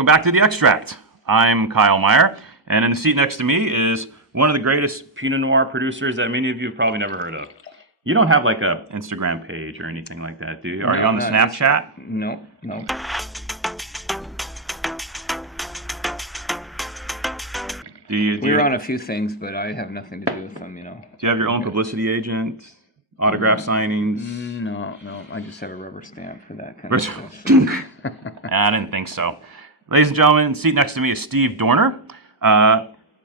Welcome back to The Extract. I'm Kyle Meyer, and in the seat next to me is one of the greatest Pinot Noir producers that many of you have probably never heard of. You don't have like a Instagram page or anything like that, do you? Are you on the Snapchat? No. We're on a few things, but I have nothing to do with them, you know. Do you have your own publicity agent? Autograph signings? No. I just have a rubber stamp for that kind of stuff. I didn't think so. Ladies and gentlemen, the seat next to me is Steve Doerner.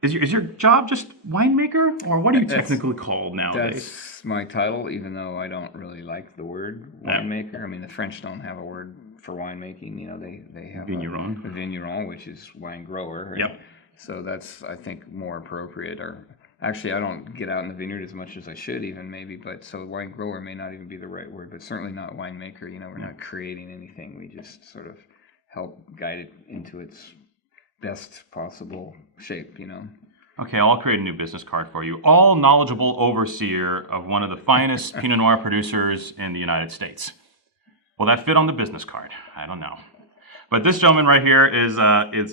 Is your job just winemaker, or what are you technically called nowadays? That's my title, even though I don't really like the word winemaker. I mean, the French don't have a word for winemaking. You know, they have Vigneron. a vigneron, which is wine grower. Right? Yep. So that's, I think, more appropriate. Or actually, I don't get out in the vineyard as much as I should, even maybe. But so wine grower may not even be the right word, but certainly not winemaker. You know, we're not creating anything. We just sort of help guide it into its best possible shape, you know. Okay, I'll create a new business card for you. All knowledgeable overseer of one of the finest Pinot Noir producers in the United States. Will that fit on the business card? I don't know. But this gentleman right here is honestly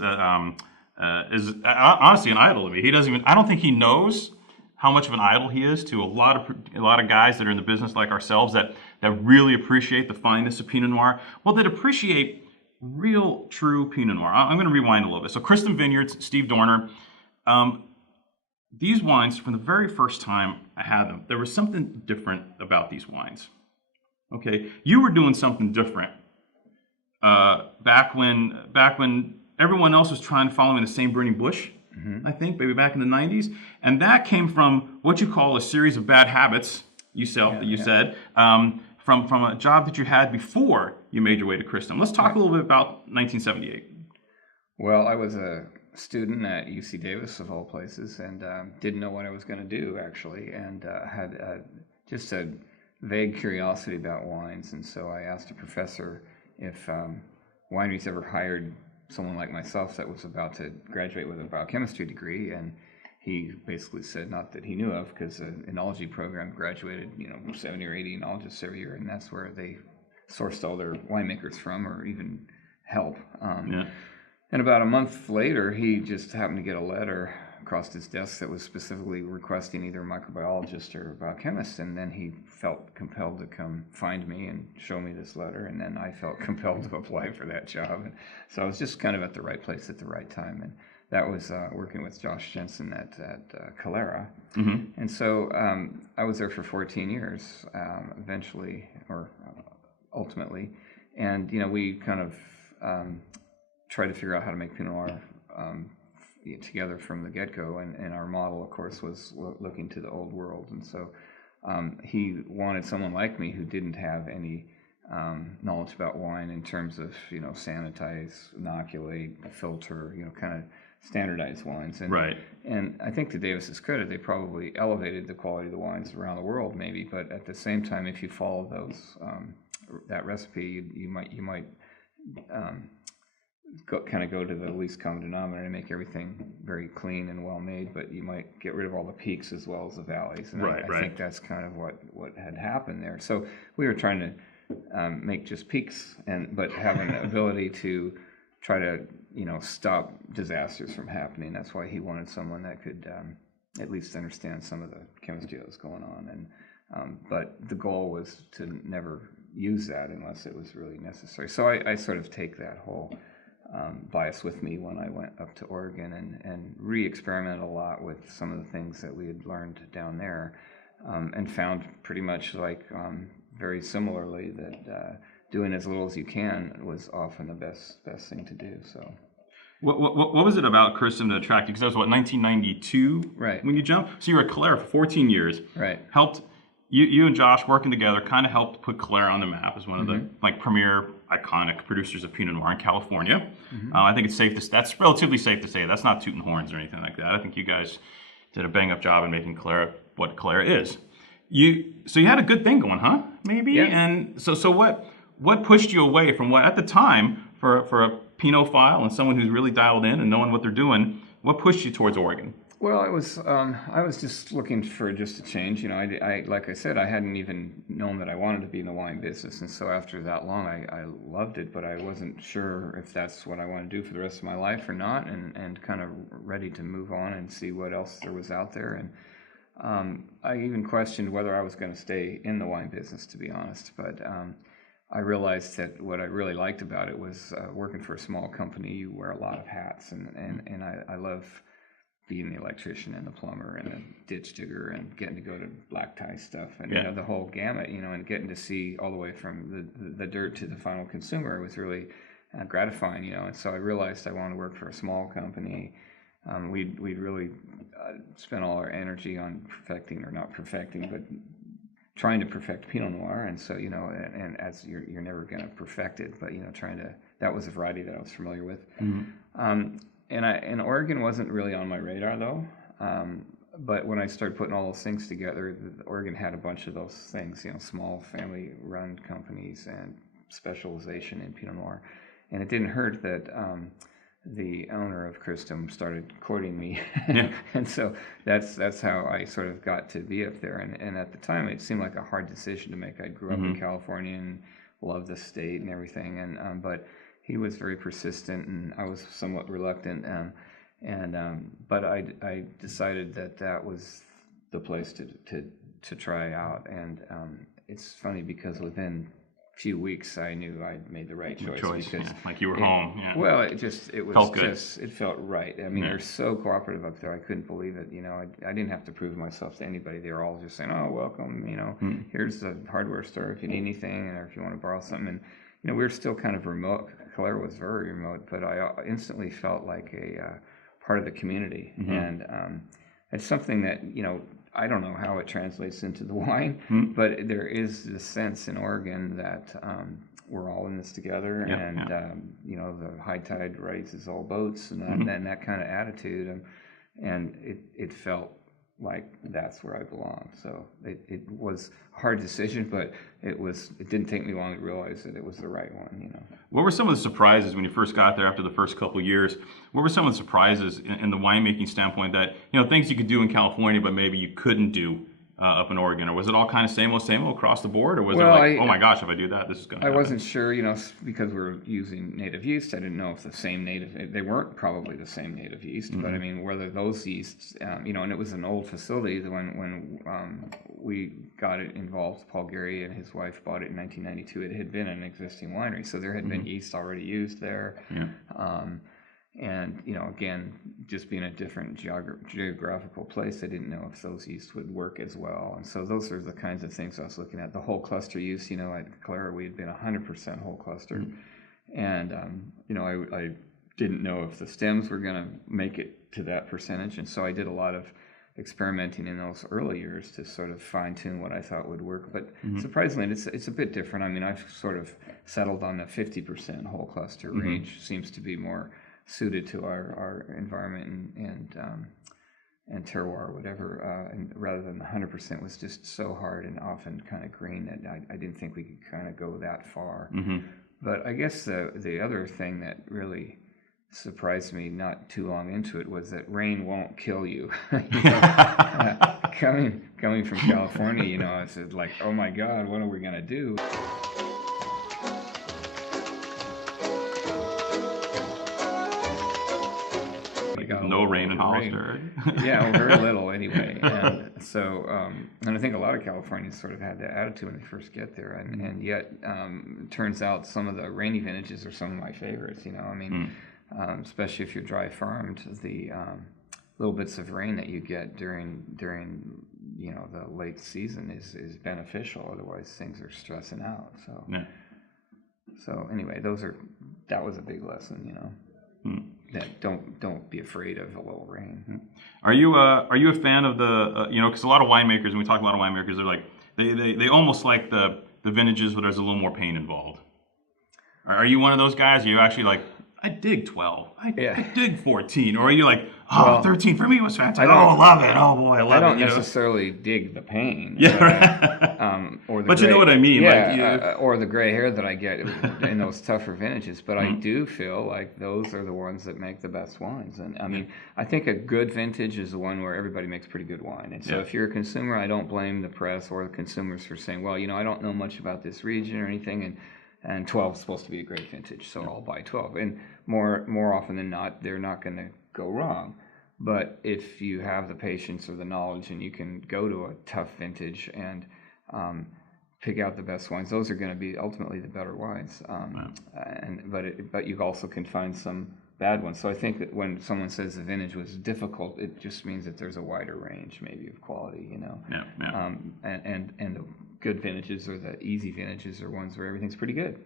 an idol to me. He doesn't even, I don't think he knows how much of an idol he is to a lot of guys that are in the business like ourselves that really appreciate the fineness of Pinot Noir. Well, that appreciate real, true Pinot Noir. I'm going to rewind a little bit. So Cristom Vineyards, Steve Doerner. These wines, from the very first time I had them, there was something different about these wines. Okay, you were doing something different back when everyone else was trying to follow in the same burning bush. Mm-hmm. I think maybe back in the 90s, and that came from what you call a series of bad habits. You said. From a job that you had before you made your way to Cristom. Let's talk a little bit about 1978. Well, I was a student at UC Davis, of all places, and didn't know what I was going to do, actually, and had just a vague curiosity about wines. And so I asked a professor if wineries ever hired someone like myself that was about to graduate with a biochemistry degree, and he basically said not that he knew of, because an enology program graduated, 70 or 80 enologists every year, and that's where they sourced all their winemakers from, or even help. And about a month later, he just happened to get a letter across his desk that was specifically requesting either a microbiologist or a biochemist, and then he felt compelled to come find me and show me this letter, and then I felt compelled to apply for that job. And so I was just kind of at the right place at the right time, and that was working with Josh Jensen at Calera. Mm-hmm. And so I was there for 14 years, eventually, or ultimately. And, we kind of tried to figure out how to make Pinot Noir together from the get-go. And our model, of course, was looking to the old world. And so he wanted someone like me who didn't have any knowledge about wine in terms of, sanitize, inoculate, filter, kind of standardized wines. And, right. And I think to Davis's credit, they probably elevated the quality of the wines around the world, maybe. But at the same time, if you follow that recipe, you might go to the least common denominator and make everything very clean and well made. But you might get rid of all the peaks as well as the valleys. And I think that's kind of what had happened there. So we were trying to make just peaks, but having the ability to try to stop disasters from happening. That's why he wanted someone that could at least understand some of the chemistry that was going on. And but the goal was to never use that unless it was really necessary. So I sort of take that whole bias with me when I went up to Oregon and re-experimented a lot with some of the things that we had learned down there, and found pretty much like very similarly that doing as little as you can was often the best thing to do. So, what was it about Cristom that attracted you? Because that was 1992, right? When you jumped, so you were at Calera for 14 years, right? Helped you and Josh working together, kind of helped put Calera on the map as one of the premier iconic producers of Pinot Noir in California. Mm-hmm. I think that's relatively safe to say. That's not tooting horns or anything like that. I think you guys did a bang up job in making Calera what Calera is. So you had a good thing going, huh? Maybe. Yeah. And so what pushed you away from what at the time for a Pinot file and someone who's really dialed in and knowing what they're doing? What pushed you towards Oregon? Well, I was just looking for just a change. You know, like I said, I hadn't even known that I wanted to be in the wine business, and so after that long, I loved it, but I wasn't sure if that's what I want to do for the rest of my life or not, and kind of ready to move on and see what else there was out there. And I even questioned whether I was going to stay in the wine business, to be honest, but I realized that what I really liked about it was working for a small company. You wear a lot of hats, and I love being the electrician and the plumber and the ditch digger and getting to go to black tie stuff and you know, the whole gamut, you know, and getting to see all the way from the dirt to the final consumer was really gratifying, you know. And so I realized I wanted to work for a small company. We'd really spent all our energy on perfecting, or not perfecting, but trying to perfect Pinot Noir. And so, you know, and as you're never going to perfect it, but, you know, that was a variety that I was familiar with. And Oregon wasn't really on my radar, though. But when I started putting all those things together, Oregon had a bunch of those things, you know, small family-run companies and specialization in Pinot Noir. And it didn't hurt that the owner of Cristom started courting me. And so that's how I sort of got to be up there. And at the time, it seemed like a hard decision to make. I grew up in California and loved the state and everything, and but he was very persistent, and I was somewhat reluctant. But I decided that was the place to try out. And it's funny because within a few weeks I knew I'd made the right choice. Because like you were home. Yeah. Well, it felt right. I mean, they're so cooperative up there. I couldn't believe it. You know, I didn't have to prove myself to anybody. They were all just saying, "Oh, welcome. You know, here's the hardware store if you need anything, or if you want to borrow something." And you know, we were still kind of remote. Calera was very remote, but I instantly felt like a part of the community. And it's something that, you know, I don't know how it translates into the wine, but there is this sense in Oregon that we're all in this together, you know, the high tide raises all boats, and that kind of attitude, and it felt like that's where I belong. So it was a hard decision, but it didn't take me long to realize that it was the right one, you know. What were some of the surprises when you first got there after the first couple of years? What were some of the surprises in the winemaking standpoint that, you know, things you could do in California but maybe you couldn't do up in Oregon? Or was it all kind of same old across the board? Or was it like, oh my gosh, if I do that, this is going to happen? I wasn't sure, you know, because we were using native yeast. I didn't know if they weren't probably the same native yeast, but I mean, whether those yeasts, you know, and it was an old facility when we got it involved. Paul Gary and his wife bought it in 1992. It had been an existing winery, so there had been yeast already used there. And, you know, again, just being a different geographical place, I didn't know if those yeasts would work as well. And so those are the kinds of things I was looking at. The whole cluster use, you know, at Calera, we had been 100% whole cluster. And, you know, I didn't know if the stems were going to make it to that percentage. And so I did a lot of experimenting in those early years to sort of fine-tune what I thought would work. But surprisingly, it's a bit different. I mean, I've sort of settled on the 50% whole cluster range. Seems to be more suited to our environment and terroir or whatever, and rather than the 100% was just so hard and often kind of green that I didn't think we could kind of go that far. But I guess the other thing that really surprised me not too long into it was that rain won't kill you. You know, coming from California, you know, it's like, oh my God, what are we gonna do? No rain in Hollister. Yeah, well, very little anyway. And so, and I think a lot of Californians sort of had that attitude when they first get there. And yet, it turns out some of the rainy vintages are some of my favorites, you know. I mean, especially if you're dry farmed, the little bits of rain that you get during you know, the late season is beneficial. Otherwise, things are stressing out. So, so anyway, that was a big lesson, you know. That don't be afraid of a little rain. Are you a fan of the you know, because a lot of winemakers, when we talk to a lot of winemakers, they're like they almost like the vintages where there's a little more pain involved. Are you one of those guys? Are you actually like, I dig 12. I Yeah. dig 14. Or are you like, oh, Well, 13 for me was fantastic. I Oh, don't- love it. Oh, boy, I I love don't it. You know? necessarily dig the pain. Yeah. Or the But you know what I mean. Yeah, or the gray hair that I get in those tougher vintages. But I do feel like those are the ones that make the best wines. And I mean, I think a good vintage is the one where everybody makes pretty good wine. And so if you're a consumer, I don't blame the press or the consumers for saying, well, I don't know much about this region or anything, and 12 is supposed to be a great vintage, so I'll buy 12. And more often than not, they're not going to go wrong. But if you have the patience or the knowledge and you can go to a tough vintage and pick out the best wines, those are going to be ultimately the better wines. But you also can find some bad ones. So I think that when someone says the vintage was difficult, it just means that there's a wider range maybe of quality, And the good vintages or the easy vintages are ones where everything's pretty good,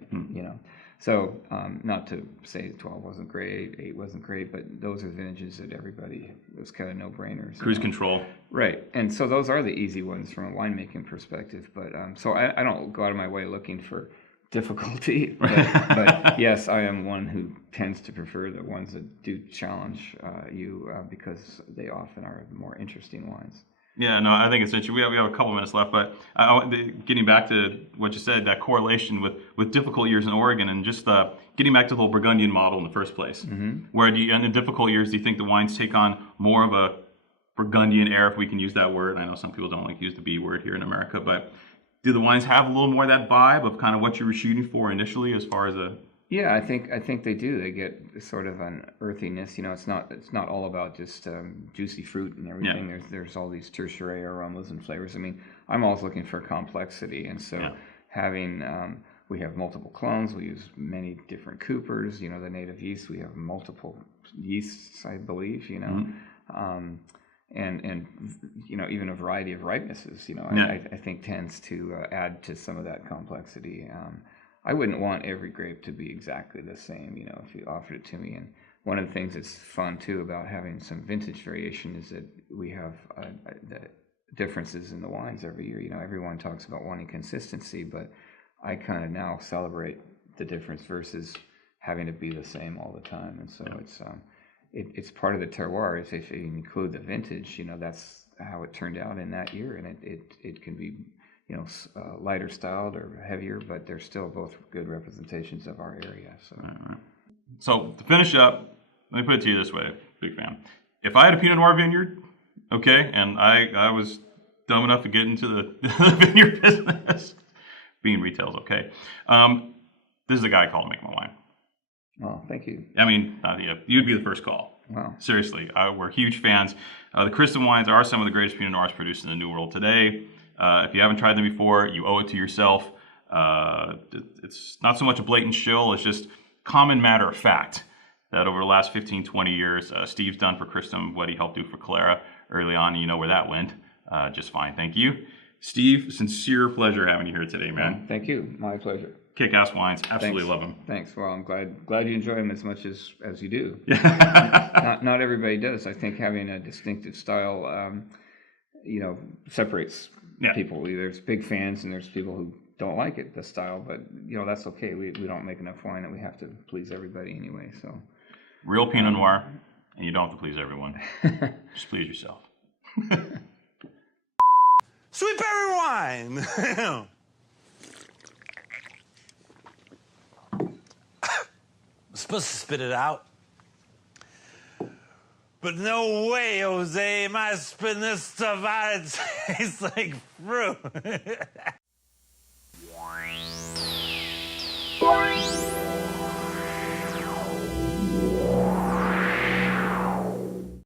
So not to say 12 wasn't great, 8 wasn't great, but those are vintages that everybody, it was kind of no-brainers. Cruise control. Right. And so those are the easy ones from a winemaking perspective. But so I don't go out of my way looking for difficulty. But yes, I am one who tends to prefer the ones that do challenge you because they often are the more interesting wines. Yeah, no, I think it's interesting. We have a couple minutes left, but getting back to what you said, that correlation with difficult years in Oregon, and just getting back to the whole Burgundian model in the first place, where in the difficult years, do you think the wines take on more of a Burgundian air, if we can use that word? I know some people don't like to use the B word here in America, but do the wines have a little more of that vibe of kind of what you were shooting for initially, as far as a... Yeah, I think they do. They get sort of an earthiness. It's not all about just juicy fruit and everything. Yeah. There's all these tertiary aromas and flavors. I mean, I'm always looking for complexity, and so having we have multiple clones. We use many different coopers. The native yeast. We have multiple yeasts, I believe. And even a variety of ripenesses. I think tends to add to some of that complexity. I wouldn't want every grape to be exactly the same, if you offered it to me. And one of the things that's fun, too, about having some vintage variation is that we have the differences in the wines every year. Everyone talks about wanting consistency, but I kind of now celebrate the difference versus having to be the same all the time. And so it's part of the terroir. If you include the vintage, that's how it turned out in that year. And it can be... lighter styled or heavier, but they're still both good representations of our area. So, Right. So to finish up, let me put it to you this way, big fan. If I had a Pinot Noir vineyard, okay, and I was dumb enough to get into the vineyard business, being retail's okay. This is the guy I call to make my wine. Oh, thank you. I mean, you'd be the first call. Wow. Seriously, we're huge fans. The Cristom wines are some of the greatest Pinot Noirs produced in the New World today. If you haven't tried them before, you owe it to yourself. It's not so much a blatant shill, it's just common matter of fact that over the last 15, 20 years, Steve's done for Cristom what he helped do for Calera early on, and you know where that went. Just fine, thank you. Steve, sincere pleasure having you here today, man. Thank you, my pleasure. Kick-ass wines, absolutely Thanks. love them. Thanks. Well, I'm glad you enjoy them as much as you do. Yeah. Not everybody does. I think having a distinctive style, separates people. There's big fans and there's people who don't like the style, but that's okay. We don't make enough wine that we have to please everybody anyway. So Real Pinot Noir, and you don't have to please everyone. Just please yourself. Sweet berry wine. I'm supposed to spit it out. But no way, Jose, am I spitting this stuff out? It tastes like fruit.